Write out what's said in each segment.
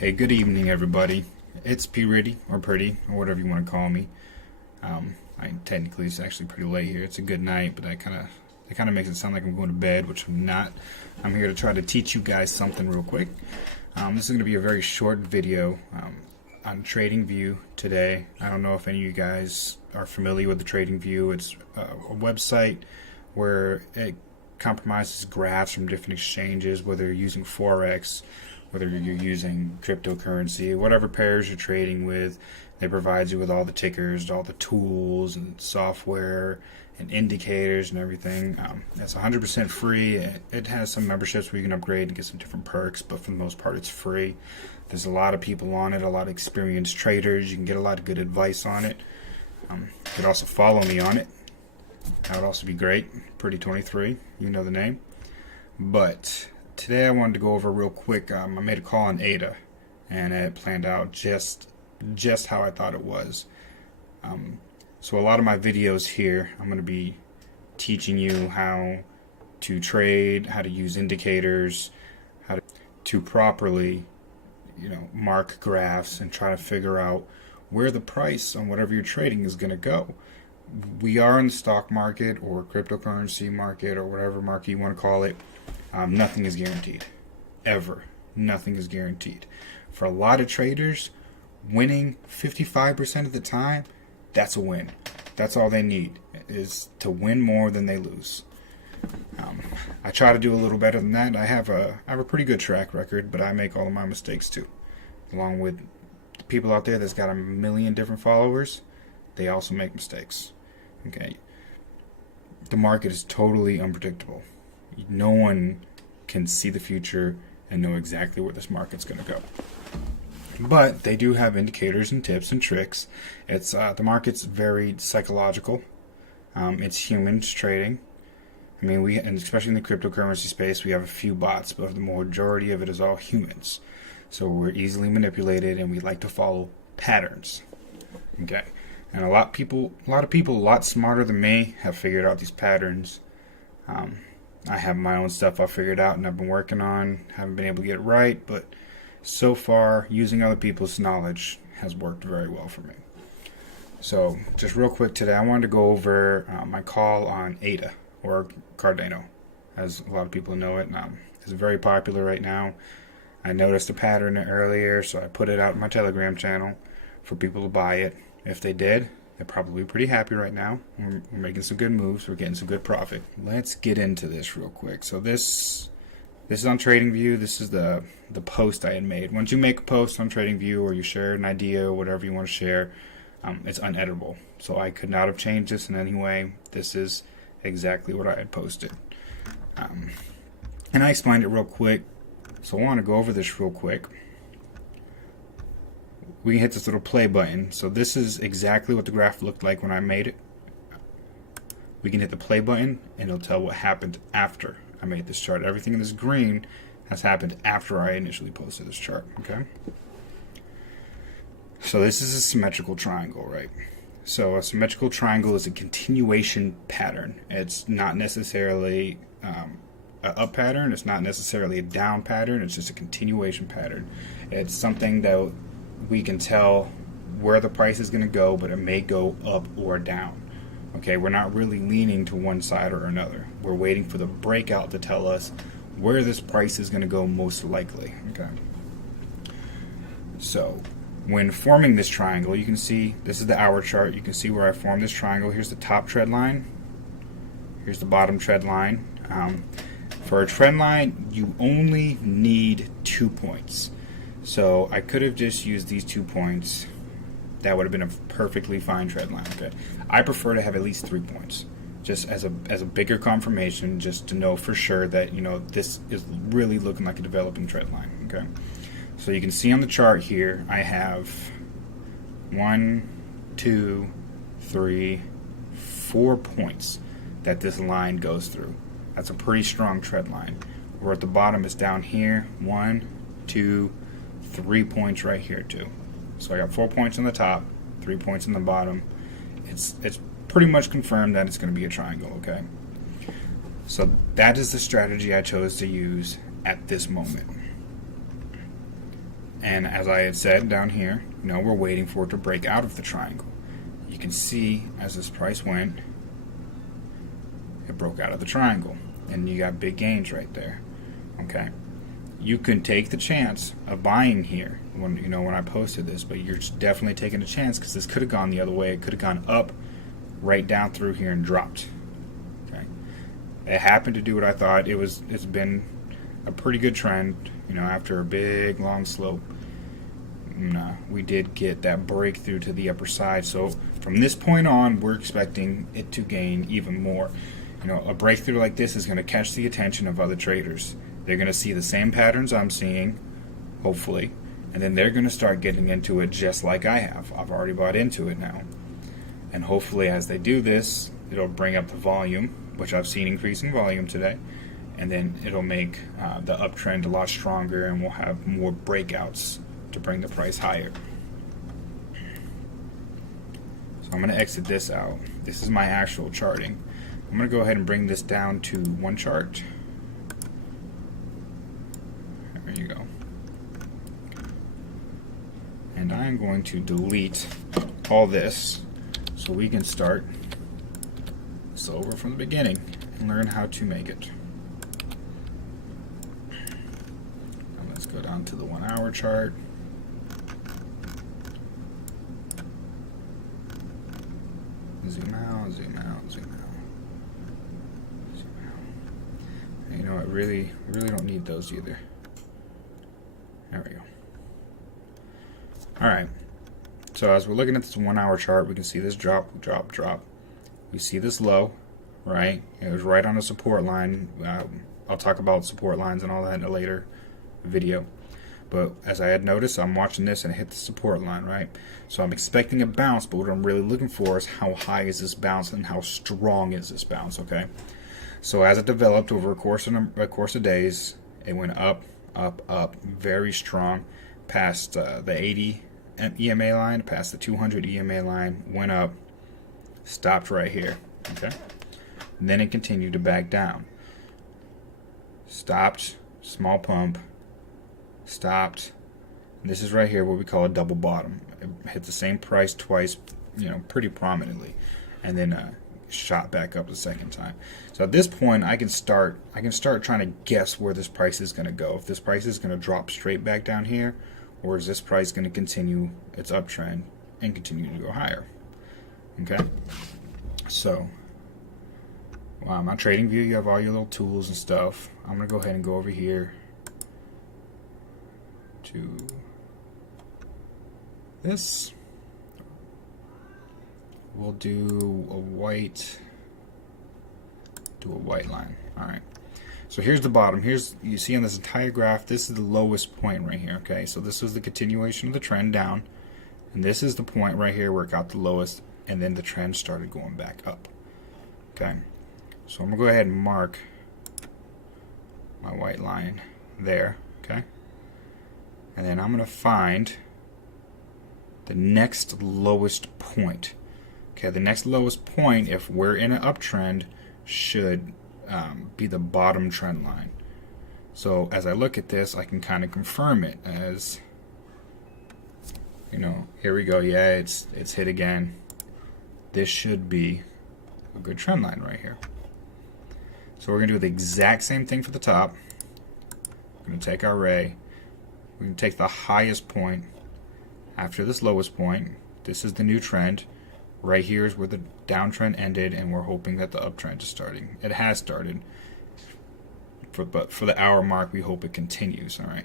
Hey, good evening, everybody. It's P. Riddy, or Pretty, or whatever you want to call me. Technically, it's actually pretty late here. It's a good night, but it kind of makes it sound like I'm going to bed, which I'm not. I'm here to try to teach you guys something real quick. This is going to be a very short video on TradingView today. I don't know if any of you guys are familiar with the TradingView. It's a website where it compromises graphs from different exchanges, whether you're using Forex, whether you're using cryptocurrency, whatever pairs you're trading with. They provide you with all the tickers, all the tools and software and indicators and everything. It's 100% free. It has some memberships where you can upgrade and get some different perks, but for the most part it's free. There's a lot of people on it, a lot of experienced traders. You can get a lot of good advice on it. You could also follow me on it. That would also be great. Pretty23, you know the name. But today I wanted to go over real quick. I made a call on ADA, and it planned out just how I thought it was. So a lot of my videos here, I'm going to be teaching you how to trade, how to use indicators, how to properly, mark graphs and try to figure out where the price on whatever you're trading is going to go. We are in the stock market or cryptocurrency market or whatever market you want to call it. Nothing is guaranteed. Ever. Nothing is guaranteed. For a lot of traders, winning 55% of the time, that's a win. That's all they need, is to win more than they lose. I try to do a little better than that. I have a pretty good track record, but I make all of my mistakes too. Along with the people out there that's got a million different followers, they also make mistakes. Okay. The market is totally unpredictable. No one can see the future and know exactly where this market's going to go. But they do have indicators and tips and tricks. It's the market's very psychological. It's humans trading. I mean, and especially in the cryptocurrency space, we have a few bots, but the majority of it is all humans. So we're easily manipulated, and we like to follow patterns. Okay, and a lot of people a lot smarter than me have figured out these patterns. I have my own stuff I figured out and I've been working on. Haven't been able to get it right, but so far, using other people's knowledge has worked very well for me. So, just real quick today, I wanted to go over my call on ADA, or Cardano, as a lot of people know it. It's very popular right now. I noticed a pattern earlier, so I put it out in my Telegram channel for people to buy it. If they did, they're probably pretty happy right now. We're making some good moves. We're getting some good profit. Let's get into this real quick. So this is on TradingView. This is the post I had made. Once you make a post on TradingView or you share an idea or whatever you want to share, it's uneditable. So I could not have changed this in any way. This is exactly what I had posted. And I explained it real quick. So I want to go over this real quick. We can hit this little play button. So this is exactly what the graph looked like when I made it. We can hit the play button and it'll tell what happened after I made this chart. Everything in this green has happened after I initially posted this chart. Okay. So this is a symmetrical triangle, right? So a symmetrical triangle is a continuation pattern. It's not necessarily an up pattern. It's not necessarily a down pattern. It's just a continuation pattern. It's something that we can tell where the price is going to go, but it may go up or down. Okay, we're not really leaning to one side or another. We're waiting for the breakout to tell us where this price is going to go most likely. Okay. So when forming this triangle, you can see this is the hour chart. You can see where I formed this triangle. Here's the top trend line. Here's the bottom trend line. For a trend line, you only need 2 points. So I could have just used these 2 points. That would have been a perfectly fine trend line. Okay, I prefer to have at least 3 points, just as a bigger confirmation, just to know for sure that this is really looking like a developing trend line. Okay, so you can see on the chart here, I have 1, 2, 3, 4 points that this line goes through. That's a pretty strong trend line. Where at the bottom is down here, 1, 2, 3 points right here too. So I got 4 points on the top, 3 points on the bottom. It's pretty much confirmed that it's going to be a triangle, okay? So that is the strategy I chose to use at this moment. And as I had said down here, we're waiting for it to break out of the triangle. You can see as this price went, it broke out of the triangle, and you got big gains right there. Okay, you can take the chance of buying here when I posted this, but you're definitely taking a chance because this could have gone the other way. It could have gone up, right down through here and dropped. Okay, it happened to do what I thought. It's been a pretty good trend. After a big long slope, we did get that breakthrough to the upper side. So from this point on, we're expecting it to gain even more. A breakthrough like this is going to catch the attention of other traders. They're going to see the same patterns I'm seeing, hopefully, and then they're going to start getting into it just like I have. I've already bought into it now. And hopefully as they do this, it'll bring up the volume, which I've seen increasing volume today, and then it'll make the uptrend a lot stronger, and we'll have more breakouts to bring the price higher. So I'm going to exit this out. This is my actual charting. I'm going to go ahead and bring this down to one chart. There you go. And I'm going to delete all this so we can start this over from the beginning and learn how to make it. Now let's go down to the 1 hour chart. Zoom out, zoom out, zoom out. I really don't need those either. There we go. Alright, so as we're looking at this 1 hour chart, we can see this drop, drop, drop. We see this low, right? It was right on a support line. I'll talk about support lines and all that in a later video. But as I had noticed, I'm watching this and it hit the support line, right? So I'm expecting a bounce, but what I'm really looking for is how high is this bounce and how strong is this bounce, okay? So as it developed over a course of days, it went up, up, up, very strong, past the 80 EMA line, past the 200 EMA line, went up, stopped right here, okay? And then it continued to back down. Stopped, small pump, stopped. And this is right here what we call a double bottom. It hit the same price twice, pretty prominently, and then shot back up the second time. So at this point, I can start trying to guess where this price is going to go. If this price is going to drop straight back down here, or is this price going to continue its uptrend and continue to go higher? Okay. So, wow, my trading view, you have all your little tools and stuff. I'm going to go ahead and go over here to this. We'll do a white line. Alright. So here's the bottom. You see on this entire graph, this is the lowest point right here. Okay, so this was the continuation of the trend down. And this is the point right here where it got the lowest, and then the trend started going back up. Okay. So I'm gonna go ahead and mark my white line there. Okay. And then I'm gonna find the next lowest point. Okay, the next lowest point, if we're in an uptrend, should be the bottom trend line. So as I look at this, I can kind of confirm it as, here we go. Yeah, it's hit again. This should be a good trend line right here. So we're going to do the exact same thing for the top. We're going to take our ray. We're going to take the highest point after this lowest point. This is the new trend. Right here is where the downtrend ended, and we're hoping that the uptrend is starting. It has started, but for the hour mark, we hope it continues. All right.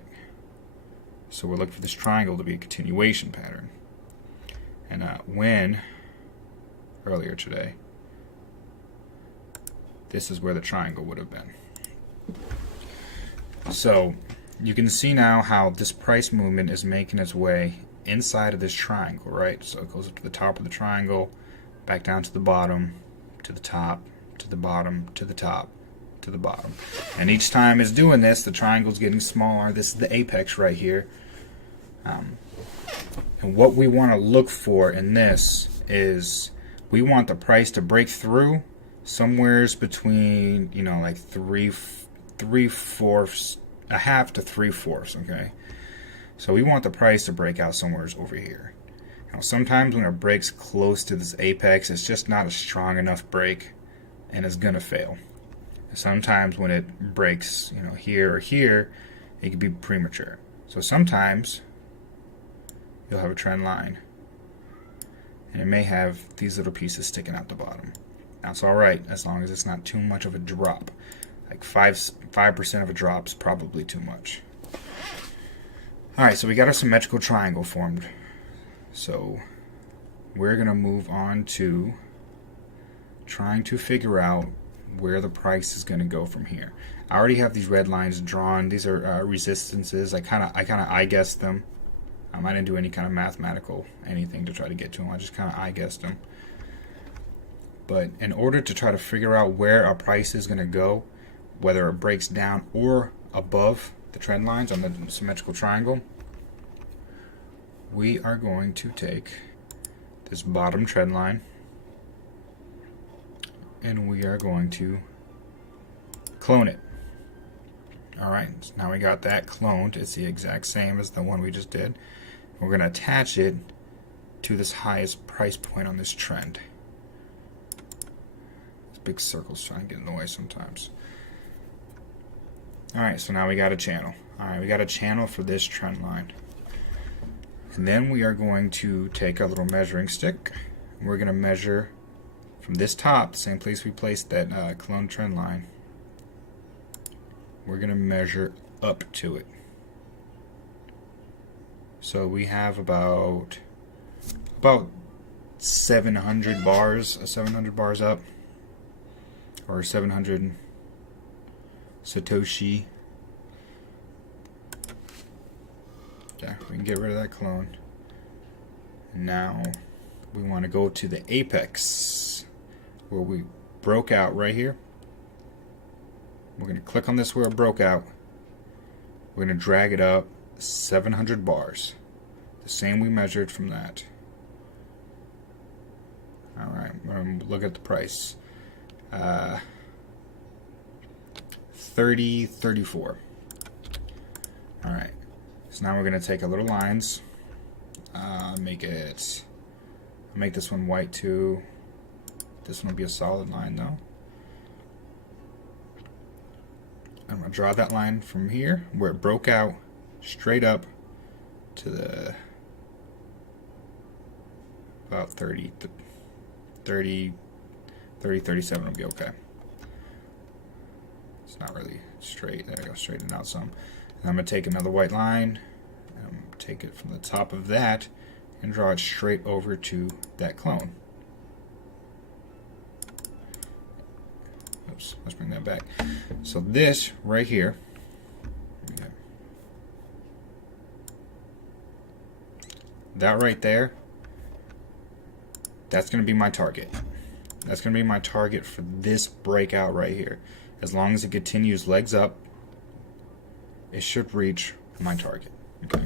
So we're looking for this triangle to be a continuation pattern. And when earlier today, this is where the triangle would have been. So you can see now how this price movement is making its way inside of this triangle, right? So it goes up to the top of the triangle, back down to the bottom, to the top, to the bottom, to the top, to the bottom. And each time it's doing this, the triangle's getting smaller. This is the apex right here. And what we want to look for in this is we want the price to break through somewheres between, like 3/4, a half to 3/4, okay? So we want the price to break out somewhere over here. Now sometimes when it breaks close to this apex, it's just not a strong enough break and it's gonna fail. Sometimes when it breaks, you know, here or here, it can be premature. So sometimes you'll have a trend line and it may have these little pieces sticking out the bottom. That's alright as long as it's not too much of a drop. Like 5% of a drop is probably too much. Alright, so we got our symmetrical triangle formed. So we're going to move on to trying to figure out where the price is going to go from here. I already have these red lines drawn. These are resistances. I kind of eye guessed them. I didn't do any kind of mathematical anything to try to get to them. I just kind of eye guessed them. But in order to try to figure out where our price is going to go, whether it breaks down or above the trend lines on the symmetrical triangle, we are going to take this bottom trend line and we are going to clone it. Alright, so now we got that cloned. It's the exact same as the one we just did. We're going to attach it to this highest price point on this trend. This big circle's trying to get in the way sometimes. Alright, so now we got a channel. Alright, we got a channel for this trend line. And then we are going to take our little measuring stick. And we're going to measure from this top, the same place we placed that clone trend line. We're going to measure up to it. So we have about 700 bars up, or 700 Satoshi. Okay, we can get rid of that clone. Now we want to go to the apex where we broke out right here. We're going to click on this where it broke out. We're going to drag it up 700 bars. The same we measured from that. Alright, we're going to look at the price. 30.34. Alright, so now we're going to take our little lines. Make this one white too. This one will be a solid line though. I'm going to draw that line from here where it broke out straight up to the about 37 will be okay. It's not really straight. There we go, straighten out some. And I'm going to take another white line, take it from the top of that and draw it straight over to that clone. Oops, let's bring that back. So this right here, that right there, that's going to be my target. That's going to be my target for this breakout right here. As long as it continues legs up, it should reach my target. Okay.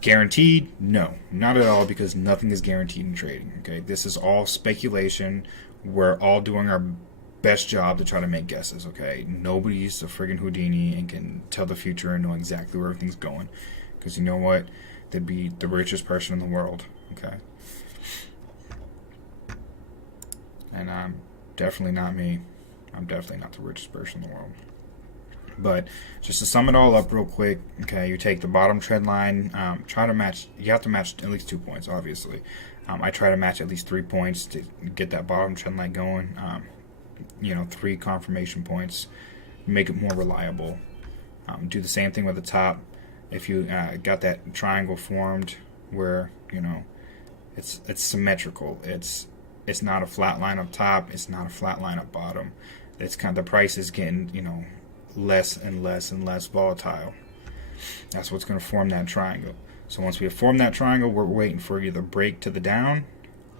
Guaranteed? No, not at all, because nothing is guaranteed in trading. Okay, this is all speculation. We're all doing our best job to try to make guesses. Okay, nobody's a friggin' Houdini and can tell the future and know exactly where everything's going. Because you know what? They'd be the richest person in the world. Okay, and I'm definitely not me. I'm definitely not the richest person in the world. But just to sum it all up real quick, okay, you take the bottom trend line, try to match, you have to match at least 2 points, obviously. I try to match at least 3 points to get that bottom trend line going. 3 confirmation points, make it more reliable. Do the same thing with the top. If you got that triangle formed where, it's symmetrical. It's not a flat line up top, it's not a flat line up bottom. It's kind of, the price is getting, less and less and less volatile. That's what's going to form that triangle. So once we have formed that triangle, we're waiting for either break to the down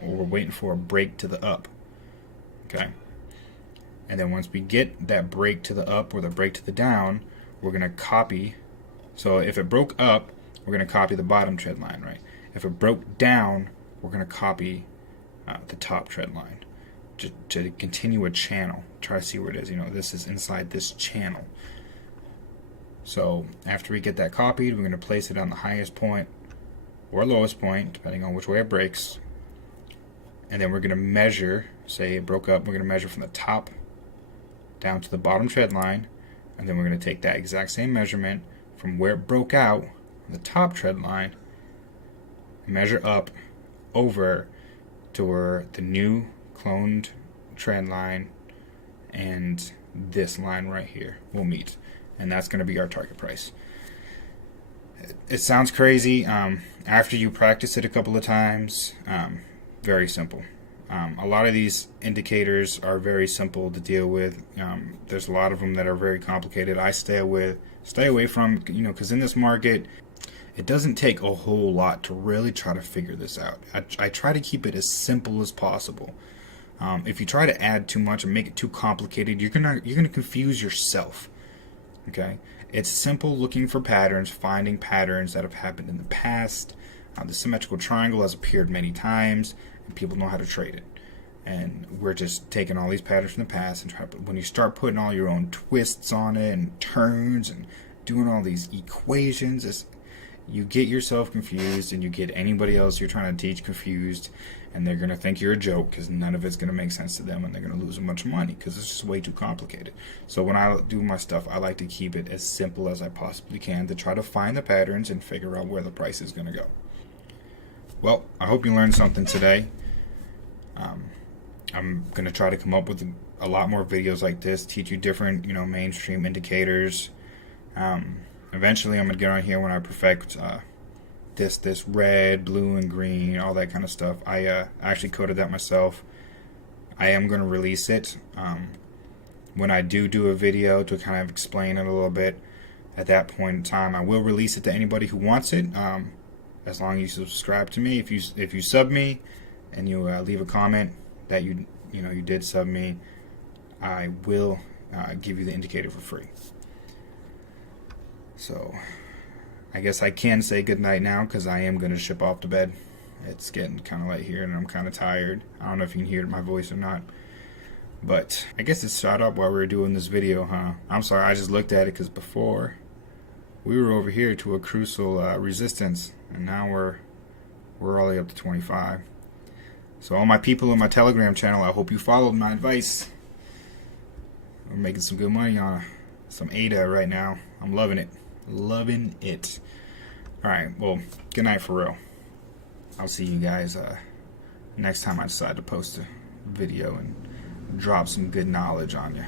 or we're waiting for a break to the up. Okay. And then once we get that break to the up or the break to the down, we're going to copy. So if it broke up, we're going to copy the bottom trend line, right? If it broke down, we're going to copy the top trend line to continue a channel. Try to see where it is. This is inside this channel. So after we get that copied, we're going to place it on the highest point or lowest point, depending on which way it breaks. And then we're going to measure, say it broke up, we're going to measure from the top down to the bottom trend line. And then we're going to take that exact same measurement from where it broke out on the top trend line and measure up over to where the new cloned trend line and this line right here will meet. And that's going to be our target price. It sounds crazy. After you practice it a couple of times, very simple. A lot of these indicators are very simple to deal with. There's a lot of them that are very complicated. I stay away from, because in this market, it doesn't take a whole lot to really try to figure this out. I try to keep it as simple as possible. If you try to add too much and make it too complicated, you're gonna confuse yourself. Okay, it's simple looking for patterns, finding patterns that have happened in the past. The symmetrical triangle has appeared many times, and people know how to trade it. And we're just taking all these patterns from the past and when you start putting all your own twists on it and turns and doing all these equations, you get yourself confused, and you get anybody else you're trying to teach confused, and they're going to think you're a joke because none of it's going to make sense to them, and they're going to lose a bunch of money because it's just way too complicated. So when I do my stuff, I like to keep it as simple as I possibly can to try to find the patterns and figure out where the price is going to go. Well, I hope you learned something today. I'm going to try to come up with a lot more videos like this, teach you different, mainstream indicators. Eventually, I'm going to get on here when I perfect this red, blue, and green, all that kind of stuff. I actually coded that myself. I am going to release it when I do a video to kind of explain it a little bit. At that point in time, I will release it to anybody who wants it, as long as you subscribe to me. If you sub me and you leave a comment that you did sub me, I will give you the indicator for free. So I guess I can say goodnight now because I am going to ship off to bed. It's getting kind of late here and I'm kind of tired. I don't know if you can hear my voice or not. But I guess it's shot up while we were doing this video, huh? I'm sorry, I just looked at it because before we were over here to a crucial resistance, and now we're all the way up to 25. So all my people in my Telegram channel, I hope you followed my advice. We're making some good money on some ADA right now. I'm loving it. Loving it. Alright, well, good night for real. I'll see you guys next time I decide to post a video and drop some good knowledge on you.